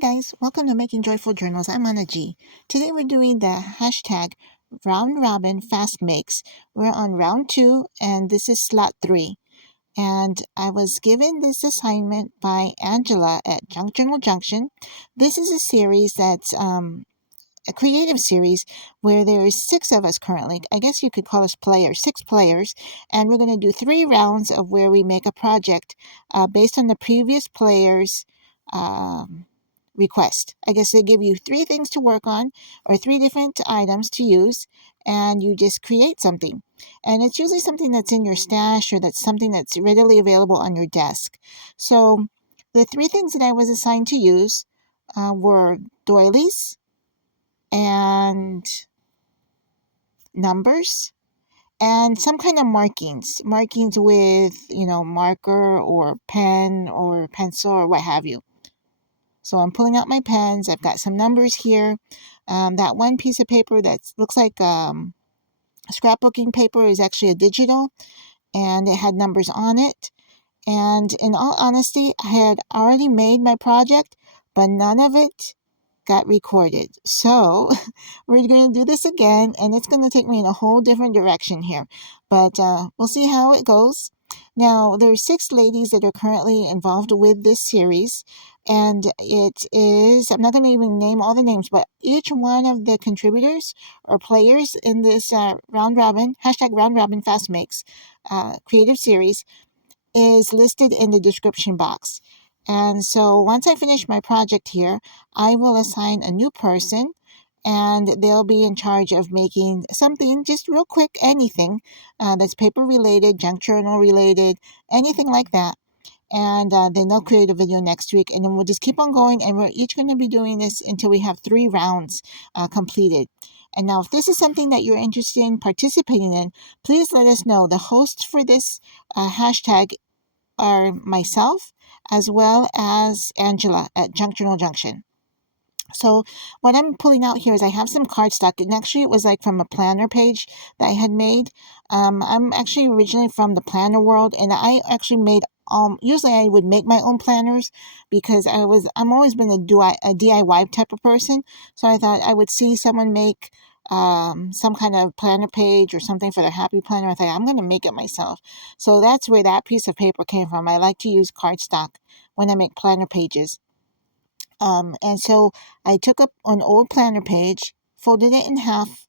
Hi guys, welcome to Making Joyful Journals. I'm Anna G. Today we're doing the hashtag round robin fast makes. We're on round 2 and this is slot 3. And I was given this assignment by Angela at Junk Journal Junction. This is a series that's a creative series where there is 6 of us currently. I guess you could call us players, 6 players, and we're going to do 3 rounds of where we make a project based on the previous players' request. I guess they give you 3 things to work on or 3 different items to use, and you just create something. And it's usually something that's in your stash or that's something that's readily available on your desk. So the 3 things that I was assigned to use were doilies and numbers and some kind of markings with marker or pen or pencil or what have you. So I'm pulling out my pens. I've got some numbers here. That one piece of paper that looks like scrapbooking paper is actually a digital, and it had numbers on it. And in all honesty, I had already made my project, but none of it got recorded. So we're going to do this again, and it's going to take me in a whole different direction here. But we'll see how it goes. Now, there's 6 ladies that are currently involved with this series, and it is, I'm not going to even name all the names, but each one of the contributors or players in this round robin, hashtag round robin fast makes creative series is listed in the description box. And so once I finish my project here, I will assign a new person and they'll be in charge of making something just real quick, anything that's paper related, junk journal related, anything like that. And then they'll create a video next week, and then we'll just keep on going, and we're each going to be doing this until we have 3 rounds completed. And now, if this is something that you're interested in participating in, please let us know. The hosts for this hashtag are myself as well as Angela at Junk Journal Junction. So what I'm pulling out here is I have some cardstock, and actually it was like from a planner page that I had made. I'm actually originally from the planner world, and I actually made usually I would make my own planners because I'm always been a DIY type of person. So I thought I would see someone make some kind of planner page or something for their happy planner. I thought I'm going to make it myself. So that's where that piece of paper came from. I like to use cardstock when I make planner pages. And so I took up an old planner page, folded it in half,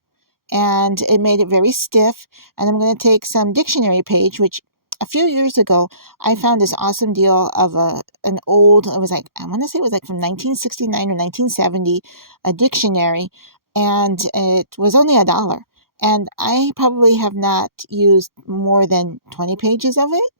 and it made it very stiff. And I'm going to take some dictionary page, which a few years ago I found this awesome deal of an old, it was like, I want to say it was like from 1969 or 1970, a dictionary, and it was only $1. And I probably have not used more than 20 pages of it,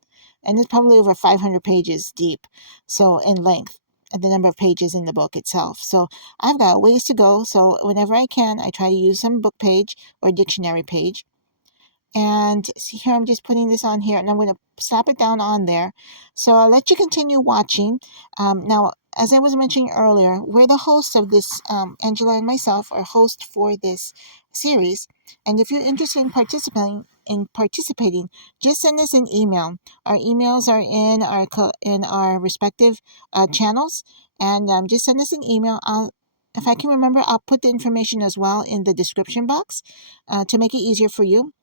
and it's probably over 500 pages deep, so in length, the number of pages in the book itself. So I've got a ways to go. So whenever I can, I try to use some book page or dictionary page. And see here, I'm just putting this on here, and I'm going to slap it down on there. So I'll let you continue watching. Now, as I was mentioning earlier, we're the hosts of this, Angela and myself are hosts for this series. And if you're interested in participating, just send us an email. Our emails are in our respective channels, and just send us an email. If I can remember, I'll put the information as well in the description box to make it easier for you.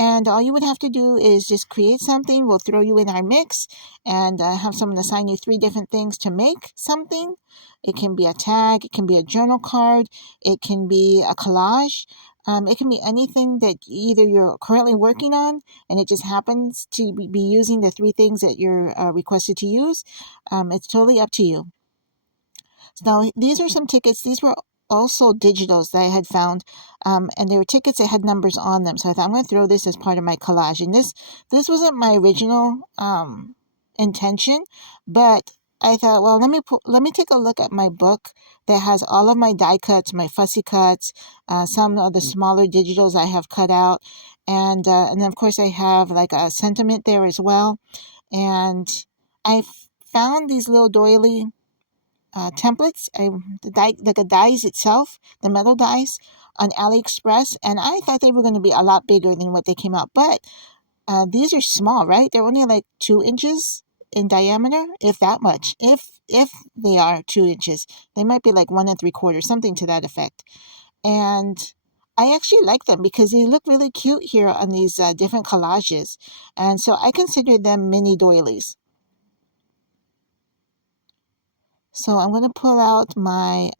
And all you would have to do is just create something. We'll throw you in our mix and have someone assign you 3 different things to make something. It can be a tag, it can be a journal card, it can be a collage. It can be anything that either you're currently working on and it just happens to be using the 3 things that you're requested to use. It's totally up to you. So now these are some tickets. These were also digitals that I had found, and they were tickets that had numbers on them. So I thought I'm going to throw this as part of my collage. And this wasn't my original intention, but I thought, well, let me take a look at my book that has all of my die cuts, my fussy cuts, some of the smaller digitals I have cut out, and then of course I have like a sentiment there as well. And I found these little doily templates, the dies itself, the metal dies on AliExpress, and I thought they were going to be a lot bigger than what they came out. But these are small, right? They're only like 2 inches in diameter, if that much. If they are 2 inches, they might be like 1 3/4, something to that effect. And I actually like them because they look really cute here on these different collages. And so I consider them mini doilies. So I'm going to pull out my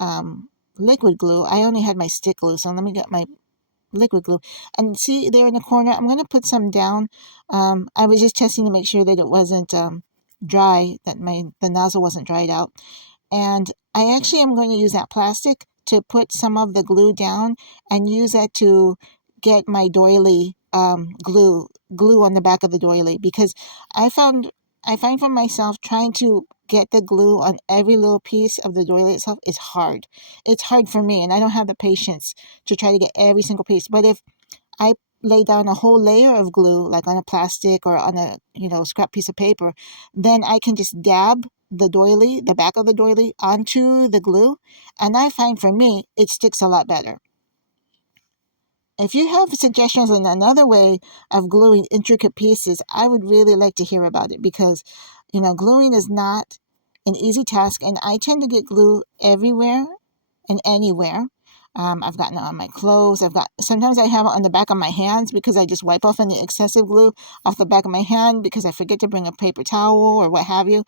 liquid glue. I only had my stick glue, so let me get my liquid glue. And see there in the corner, I'm going to put some down. I was just testing to make sure that it wasn't dry, that the nozzle wasn't dried out. And I actually am going to use that plastic to put some of the glue down and use that to get my doily glue on the back of the doily, because I find for myself trying to get the glue on every little piece of the doily itself is hard. It's hard for me, and I don't have the patience to try to get every single piece. But if I lay down a whole layer of glue, like on a plastic or on a scrap piece of paper, then I can just dab the back of the doily onto the glue, and I find for me it sticks a lot better. If you have suggestions on another way of gluing intricate pieces, I would really like to hear about it, because gluing is not an easy task, and I tend to get glue everywhere and anywhere. I've gotten it on my clothes. Sometimes I have it on the back of my hands because I just wipe off any excessive glue off the back of my hand because I forget to bring a paper towel or what have you.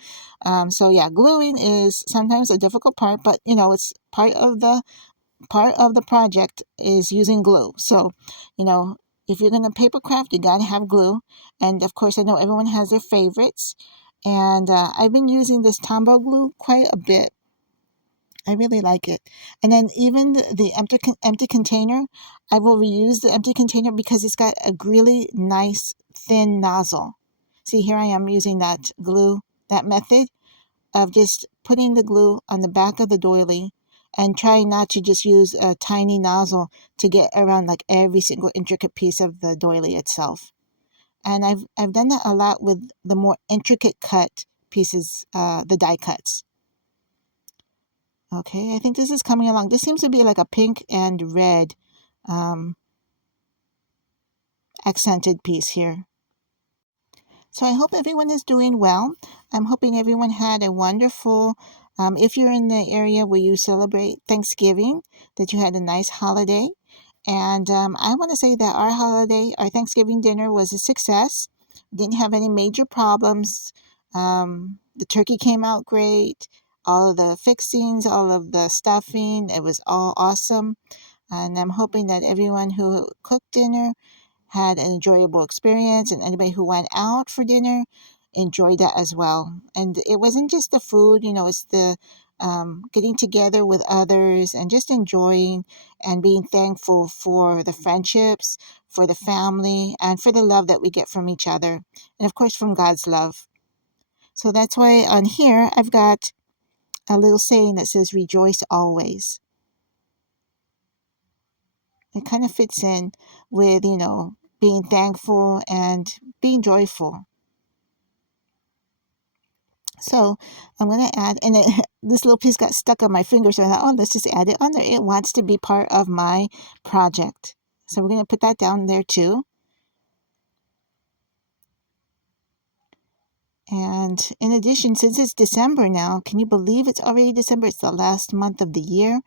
So yeah, gluing is sometimes a difficult part, but it's part of the project is using glue. So, if you're gonna paper craft, you gotta have glue. And of course, I know everyone has their favorites. And I've been using this Tombow glue quite a bit. I really like it. And then even the empty container, I will reuse the empty container because it's got a really nice thin nozzle. See, here I am using that glue, that method of just putting the glue on the back of the doily and trying not to just use a tiny nozzle to get around like every single intricate piece of the doily itself. And I've done that a lot with the more intricate cut pieces, the die cuts. Okay, I think this is coming along. This seems to be like a pink and red accented piece here. So I hope everyone is doing well. I'm hoping everyone had a wonderful, if you're in the area where you celebrate Thanksgiving, that you had a nice holiday. And I want to say that our Thanksgiving dinner was a success. Didn't have any major problems. The turkey came out great. All of the fixings, all of the stuffing, it was all awesome. And I'm hoping that everyone who cooked dinner had an enjoyable experience, and anybody who went out for dinner enjoyed that as well. And it wasn't just the food, it's the getting together with others and just enjoying and being thankful for the friendships, for the family, and for the love that we get from each other, and of course from God's love. So that's why on here I've got a little saying that says rejoice always. It kind of fits in with being thankful and being joyful. So I'm going to add, and this little piece got stuck on my finger, so I thought, let's just add it on there. It wants to be part of my project. So we're going to put that down there too. And in addition, since it's December now, can you believe it's already December? It's the last month of the year.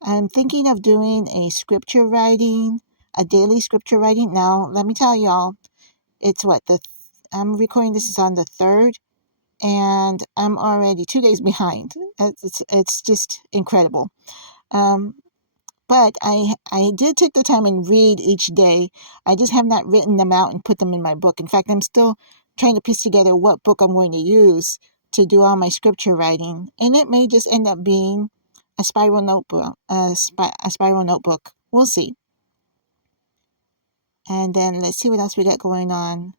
I'm thinking of doing a daily scripture writing. Now, let me tell y'all, it's I'm recording this is on the 3rd, and I'm already 2 days behind. It's just incredible. But I did take the time and read each day. I just have not written them out and put them in my book. In fact, I'm still trying to piece together what book I'm going to use to do all my scripture writing, and it may just end up being a spiral notebook. A spiral notebook. We'll see. And then let's see what else we got going on.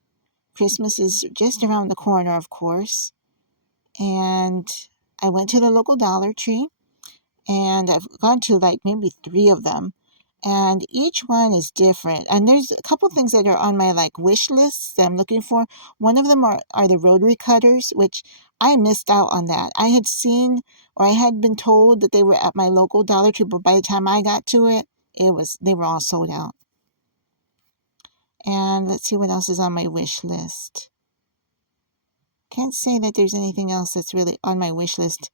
Christmas is just around the corner, of course. And I went to the local Dollar Tree, and I've gone to like maybe 3 of them, and each one is different. And there's a couple things that are on my like wish lists that I'm looking for. One of them are the rotary cutters, which I missed out on that. I had seen, or I had been told that they were at my local Dollar Tree, but by the time I got to it, they were all sold out. And let's see what else is on my wish list. can't say that there's anything else that's really on my wish list.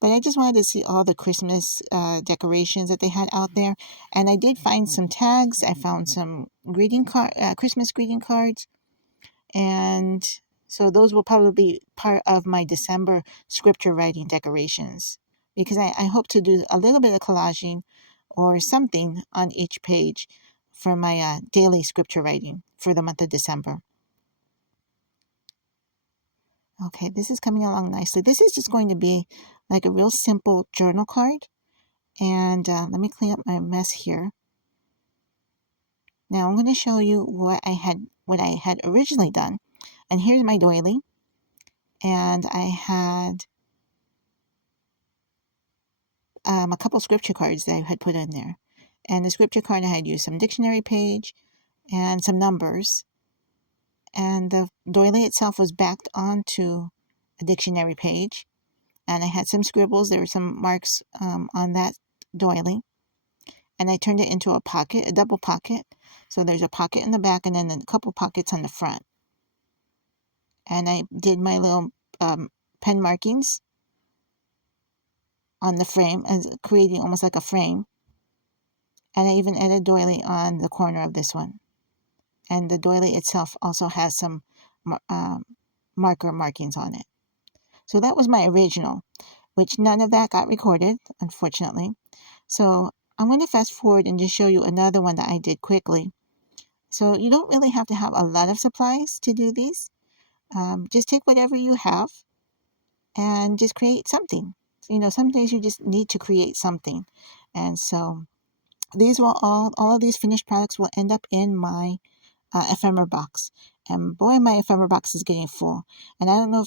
But I just wanted to see all the Christmas decorations that they had out there. And I did find some tags. I found some Christmas greeting cards. And so those will probably be part of my December scripture writing decorations. Because I hope to do a little bit of collaging or something on each page for my daily scripture writing for the month of December. Okay, this is coming along nicely. This is just going to be like a real simple journal card. And let me clean up my mess here. Now I'm going to show you what I had originally done. And here's my doily. And I had a couple scripture cards that I had put in there. And the scripture card, I had used some dictionary page and some numbers. And the doily itself was backed onto a dictionary page. And I had some scribbles. There were some marks on that doily. And I turned it into a pocket, a double pocket. So there's a pocket in the back and then a couple pockets on the front. And I did my little pen markings on the frame, as creating almost like a frame. And I even added a doily on the corner of this one. And the doily itself also has some marker markings on it. So that was my original, which none of that got recorded, unfortunately. So I'm going to fast forward and just show you another one that I did quickly. So you don't really have to have a lot of supplies to do these. Just take whatever you have and just create something. You know, some days you just need to create something. And so these will all of these finished products will end up in my ephemera box. And boy, my ephemera box is getting full. And I don't know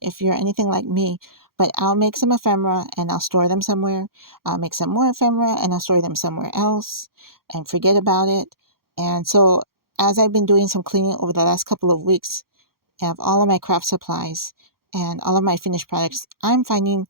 if you're anything like me, but I'll make some ephemera and I'll store them somewhere. I'll make some more ephemera and I'll store them somewhere else and forget about it. And so as I've been doing some cleaning over the last couple of weeks of all of my craft supplies and all of my finished products, I'm finding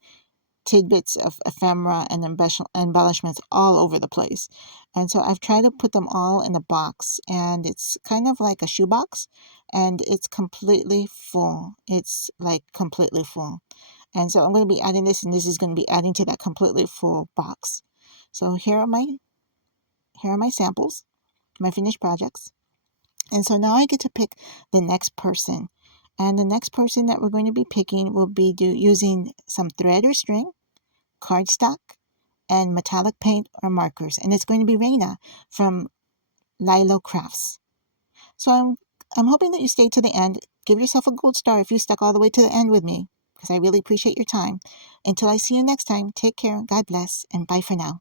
tidbits of ephemera and embellishments all over the place. And so I've tried to put them all in a box, and it's kind of like a shoebox, and it's completely full. It's like completely full. And so I'm going to be adding this, and this is going to be adding to that completely full box. So here are my samples, my finished projects. And so now I get to pick the next person. And the next person that we're going to be picking will be using some thread or string, cardstock, and metallic paint or markers. And it's going to be Raina from Lilo Crafts. So I'm hoping that you stay to the end. Give yourself a gold star if you stuck all the way to the end with me, because I really appreciate your time. Until I see you next time, take care, God bless, and bye for now.